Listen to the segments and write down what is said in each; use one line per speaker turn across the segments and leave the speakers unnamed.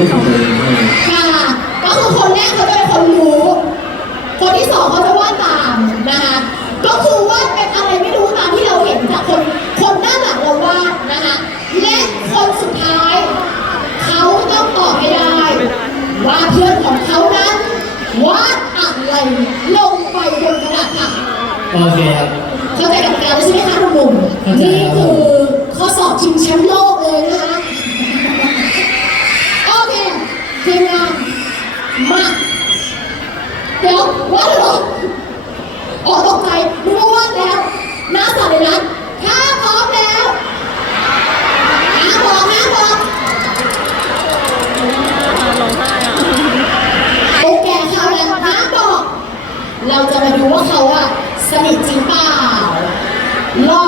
อน
จะโชว์เรื่องของตัวเองใช่ไหม
ค่ะก็คือคนแรกเขาจะเป็นคนรู้ คนที่สองเขาจะวาดตามนะคะก็คือวาดเป็นอะไรไม่รู้ตามที่เราเห็นจากคนคนด้านหลังเราวาดนะคะและคนสุดท้าย เขาต้องตอบให้ได้ ว่าเพื่อนของเขานั้นวาดอะไรลงไปบนกระดาษค่ะ
โอเคครับ
เข้าใจกติกาแล้วใช่ไหมคะทุกคน
เข้าใจ
นี่
ครับ
คือข้อสอบชิงแชมป์โลก มาเดี๋ยวว่าหรออ๋อตกใจนึกว่าว่าแล้วหน้าสั่นเลยนะถ้าพร้อมแล้วห้าบอกห้าบอก
ร้องไห้อะ
โอแกเขาแล้วห้าบอก เราจะมาดูว่าเขาอะสนิทจริงเปล่าหลอก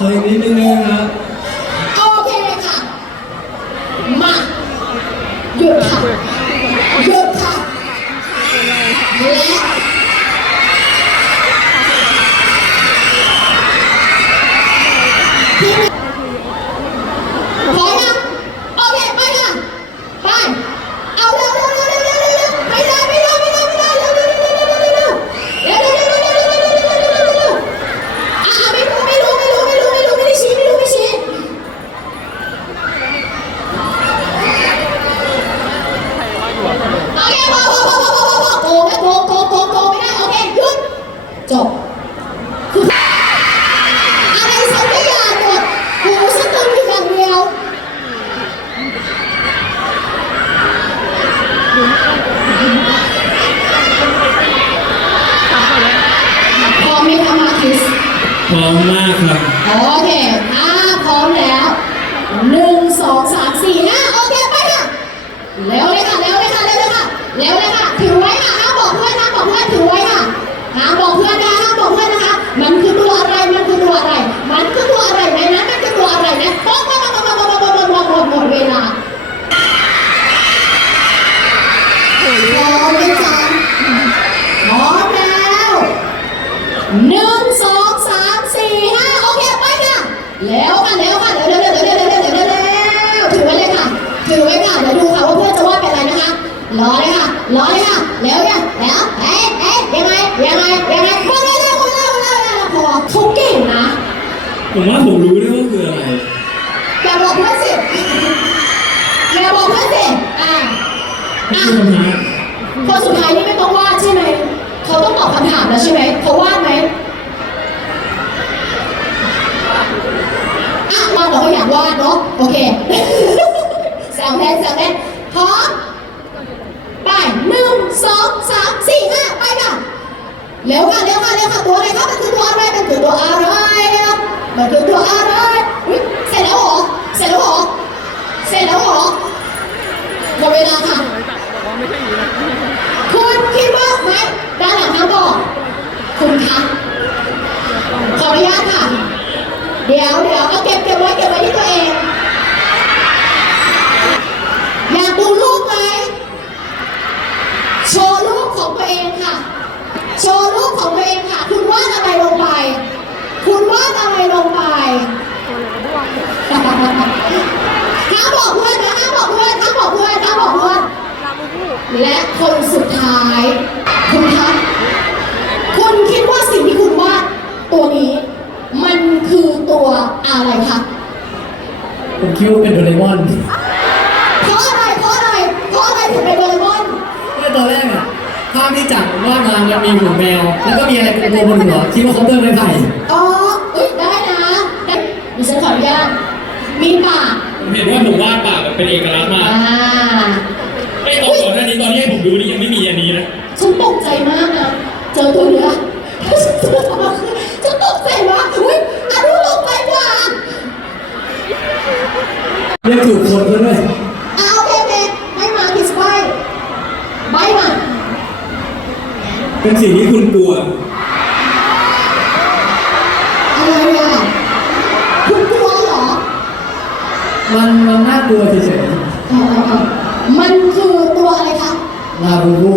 所以明明呢 มมากครั
บ
โอเคถ้าพร้อมแล้วหนึ่งสองสามสี่ห้าโอเคไปค่ะ เร็วเลยค่ะ เร็วเลยค่ะ เร็วเลยค่ะ เร็วเลยค่ะ ถือไว้ค่ะ ห้ามบอกเพื่อนห้ามบอกเพื่อนถือไว้ค่ะ ห้ามบอกเพื่อนนะคะห้ามบอกเพื่อนนะคะ มันคือ
ผมว่าผมรู้ด้วยว่าคืออะไร
อย่าบอกเพื่อนสิอย่าบอกเพื่อนสิอะ
นี่
อะ
คือคำถาม
คนสุดท้ายนี่ไม่ต้องวาดใช่ไหม เขาต้องตอบคำถามแล้วใช่ไหมเขาวาดไหมอะวาดเราก็อยากวาดเนาะ โอเคแซวเล่นแซวเล่นพร้อมไปหนึ่งสองสามสี่ห้าไปค่ะเร็วค่ะเร็วค่ะเร็วค่ะตัวอะไรครับมันคือตัวอะไรมันคือตัวอะไรอะ มันคือตัวอะไรอุ๊ยเสร็จแล้วเหรอ เสร็จแล้วเหรอ เสร็จแล้วเหรอหมดเวลาค่ะ
บอกว่าไม่ใช่อย่างนี้นะ
คุณคิดว่าไหมด้านหลังนะบอก คุณคะขออนุญาตค่ะ เดี๋ยวเดี๋ยวเอาเก็บเก็บไว้เก็บไว้ที่ตัวเอง อยากดูรูปไหมโชว์รูปของตัวเองค่ะ โชว์รูปของตัวเองค่ะ คุณวาดอะไรลงไป คุณวาดอะไรลงไป ห้ามบอกเพื่อนนะห้ามบอกเพื่อนห้ามบอกเพื่อนห้ามบอกเพื่อน และคนสุดท้าย คุณคะ คุณคิดว่าสิ่งที่คุณวาดตัวนี้ มันคือตัวอะไรคะ
ผม คิดว่าเป็นโดเรมอน
เพราะอะไรเพราะอะไรเพราะอะไรถึงเป็นโดเรมอน
เมื่อตอนแรกอะภาพที่จับว่าดมามันมีหัวแมว แล้วก็มีอะไรเป็นตัวบนหัวคิดว่าเขาเดินไม้ไผ่
อ๋อเอ้ยได้นะได้ดิฉันขออนุญาตมีปาก
ผมเห็นว่าผมวาดปากแบบเป็นเอกลักษณ์มาก
อ่า
ไอ้ตอนก่อนหน้านี้ตอนที่ให้ผมดูนี่ยังไม่มีอันนี้นะ
ฉันตกใจมากนะเจอตัวเนี้ยฉัน ถูก
คนด้วย
อาะโอเคโอเคไม่มาผิดไว้ใบ
มา
เป็นสิ่งที่คุณกลัว อะไรอะคุณกลัวเหรอมันมั
นน่ากลัวเฉ
ยๆมันคือตั
วอะไรคะๆลาบูบู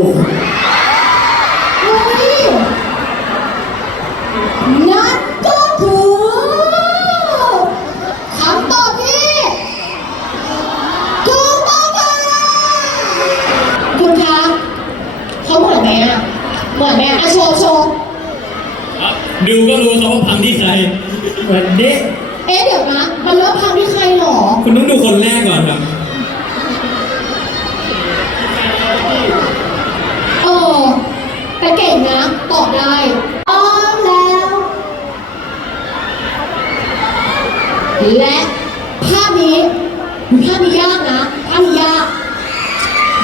เริ่มพังที่ใครหรอ
คุณต้องดูคนแรกก่อนครับ
เออแต่เก่งนะตอบได้อ้อมแล้ว และภาพนี้ภาพนี้ยากนะภาพนี้ยาก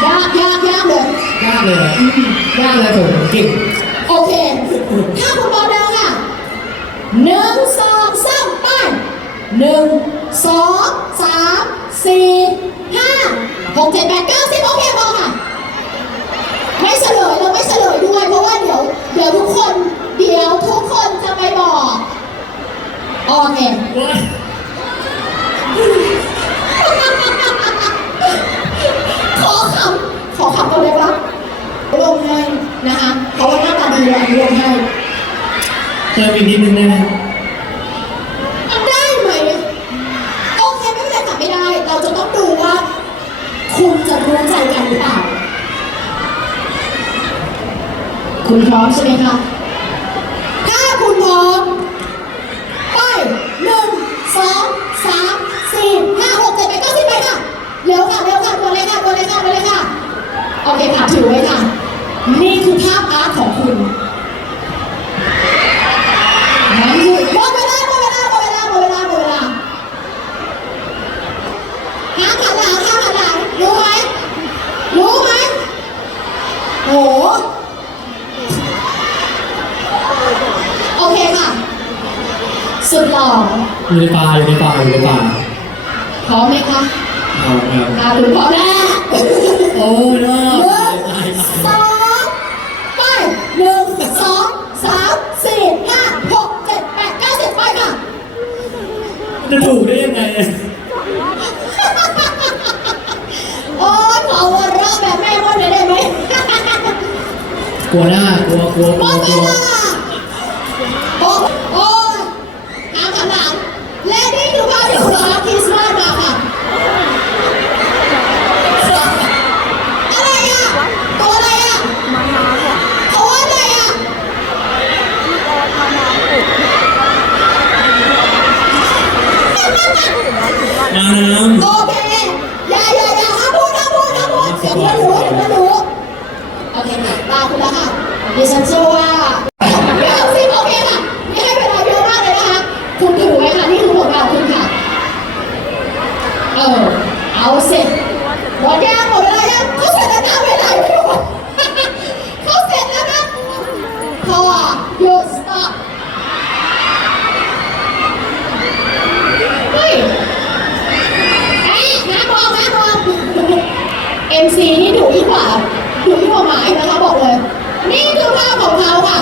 ยากยากยากเลย
ยากเลยอะยากเลยผมเก่ง
โอเค ถ้าคุณบอลแล้วค่ะหนึ่งสองสามไป หนึ่งสองสามสี่ห้าหกเจ็ดแปดเก้าสิบโอเคพอค่ะ ไม่เฉลยเราไม่เฉลยด้วย เพราะว่าเดี๋ยว เดี๋ยวทุกคนเดี๋ยวทุกคนจะไปบอกโอเคขอคำขอคำกันเลยปะลงให้นะคะเพราะว่าหน้าตาดีเลยลงให้
เติมอีกนิดนึงได้ไหมครับ
ได้ไหมโอเคไม่เป็นไรค่ะไม่ได้ เราจะต้องดูว่า คุณจะรู้ใจกันหรือเปล่า คุณพร้อมใช่ไหมคะถ้าคุณพร้อม ไปหนึ่งสองสามสี่ห้าหกเจ็ดแปดเก้าสิบไปค่ะเร็วค่ะเร็วค่ะตัวเลยค่ะตัวเลยค่ะตัวเลยค่ะ โอเคค่ะ ถือไว้ค่ะ นี่คือภาพอาร์ตของคุณนั่นคือหมดเวลาหมดเวลาหมดเวลาหมดเวลาหมดเวลาห้ามหันหลังห้ามหันหลังรู้ไหมรู้ไหมโห โอเคค่ะ สุดหล่อ
อยู่ในป่า อยู่ในป่าอยู่ในป่า
พร้อมไหมคะ
เอาครับ
อ่าคุณพร้อมแล้ว
โอ้ยเนาะ
หนึ่งสองไปหนึ่งสองสามสี่ห้าหกเจ็ดแปดเก้าสิบไปค่ะ
จะถูกได้ยังไงอะ
โอ้ยขอหัวเราะแบบแม่มดหน่อยได้ไหม
กลัวหน้ากลัวกลัว
ห
ก
ม
ลัว
ดเว
กลัว
ลาโอ้โอ้ยหางขันหลังและนี่คือภาพที่คุณรักคริสต์มาสมาค่ะ อะไรอะ ตัวอะไรอะตัวอะไรอะ
มาน้
โอเค อย่าอย่าอย่าห้ามพูดห้ามพูดห้ามพูดเสียงเพื่อนรู้เสียงเพื่อนรู้โอเคค่ะตาคุณแล้วค่ะดิฉันเชื่อว่าเดี๋ยวสิโอเคค่ะ ไม่ให้เวลาเยอะมากเลยนะคะ คุณถือไว้ค่ะ นี่คือผลงานของคุณค่ะ เออ เอาเสร็จหมดยังหมดเวลายังเขาเสร็จแล้วนะเวลาไม่หมด เขาเสร็จแล้วนะพอหยุด stop เฮ้ย เอ้ยน้ำมองน้ำมอง MC นี่ดุยิ่งกว่าดุยิ่งกว่าหมาอีกนะคะบอกเลย นี่คือภาพของเขาค่ะ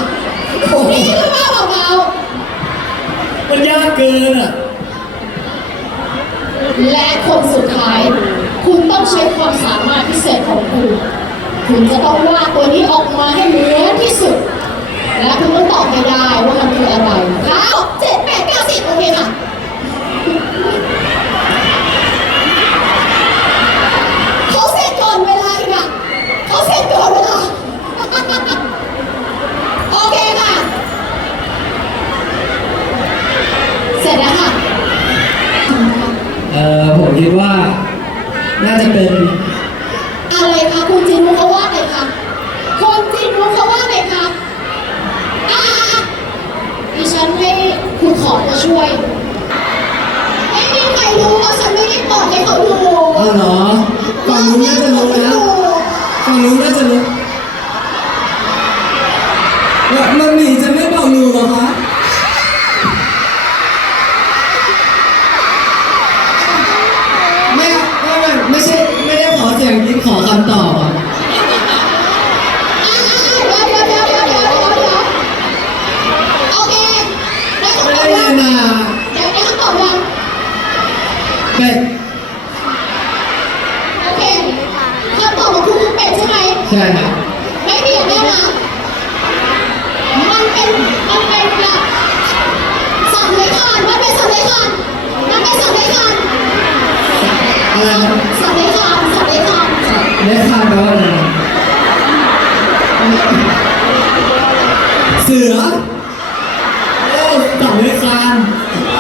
นี่คือภาพของเขา
มันยากเกินอะ
และคนสุดท้าย คุณต้องใช้ความสามารถพิเศษของคุณ คุณจะต้องวาดตัวนี้ออกมาให้เหมือนที่สุด และคุณต้องตอบให้ได้ว่ามันคืออะไรครับเจ็ดแปดเก้าสิบโอเคค่ะ เขาเสร็จก่อนเวลาอีกอะเขาเสร็จก่อนเวลา โอเคค่ะ เสร็จแล้วค่ะ
เอ่อผมคิดว่า น่าจะเป็น
อะไรคะคุณจินรู้เขาว่าอะไรคะคุณจินรู้เขาว่าอะไรคะอ่า ดิฉันให้คุณขอจะช่วย ไม่มีใครรู้เพราะฉันไม่ได้เปิดให้เขาดู
เอาเหรอฝั่งนู้นน่าจะรู้นะฝั่งนู้นน่าจะรู้แล้วมันหนีจะไม่บอกหนูเหรอคะไม่ไม่ไม่ไม่ใช่ไม่ได้ขอเสียงยิ้มขอคำตอบอะ
อ่าเดี๋ยวเดี๋ยวเดี๋ยวเดี๋ยวเดี๋ยวเดี๋ยวโอเคได้คำ
ไม่
ตอบ
ได้
ยั
ยิ
ง
นอะ
เดี๋ยวได้คำตอบยัง
เป็ด ก่อนนับไปสองได้ก่อน
อะไรนะ
สองได้ก่อนสองได้ก่อน
เลขคานแปลว่าอะไรนะเสือโอ้จับเลขคาน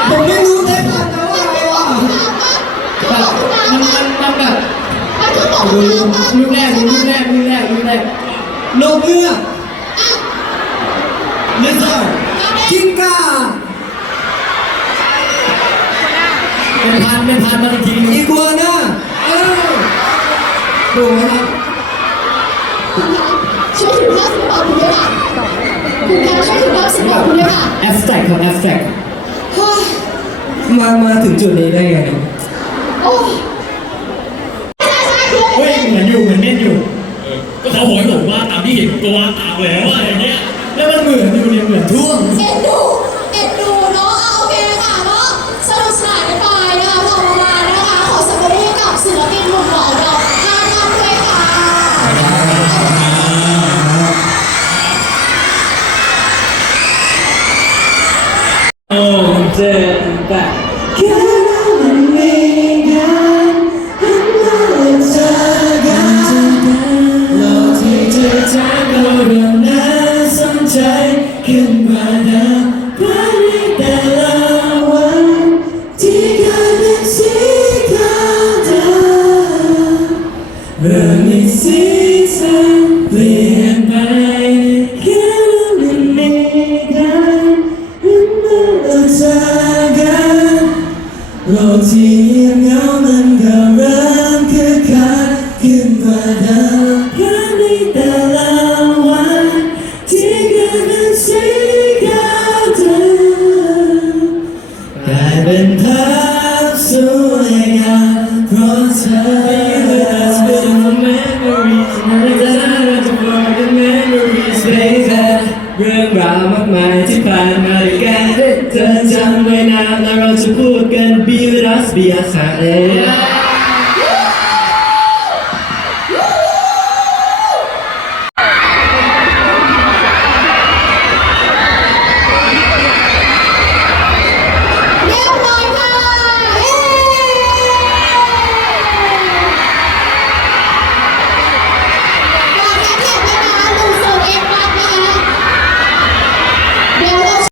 ผมไม่รู้เลขคานแปลว่าอะไรวะแบบมันมันมันแบบ
มันคือบอก
ดู
คุณน้ำปะ
ลูกแรกดูลูแรกลูกแรกลูกแรกนกเงือกลิซ่ากิ้งก่าเป็นพันเป็นพันมาอีกทีหนึงอีกัวน ถูกไหมครับ
คุณคะช่วยถือภาพศิลปะคุณด้วยค่ะคุณคะช่วยถือภาพศิลปะคุณด้วยค่ะ
แอฟแตกครับแอฟแตก
เฮ้ย
มามาถึงจุดนี้ได้ไง
โอ้ยใช่ใช่คือ
เฮ้ยเหมือนอยู่เหมือนเม่นอยู่
เออก็เขาบอกให้ผมว่าดตามที่เห็นผมก็วาดตามแล้วว่าอย่างเงี้ย
แล้วมันเหมือนอยู่เนี่ยเหมือนท่วง
เอ็นดู กัน
เ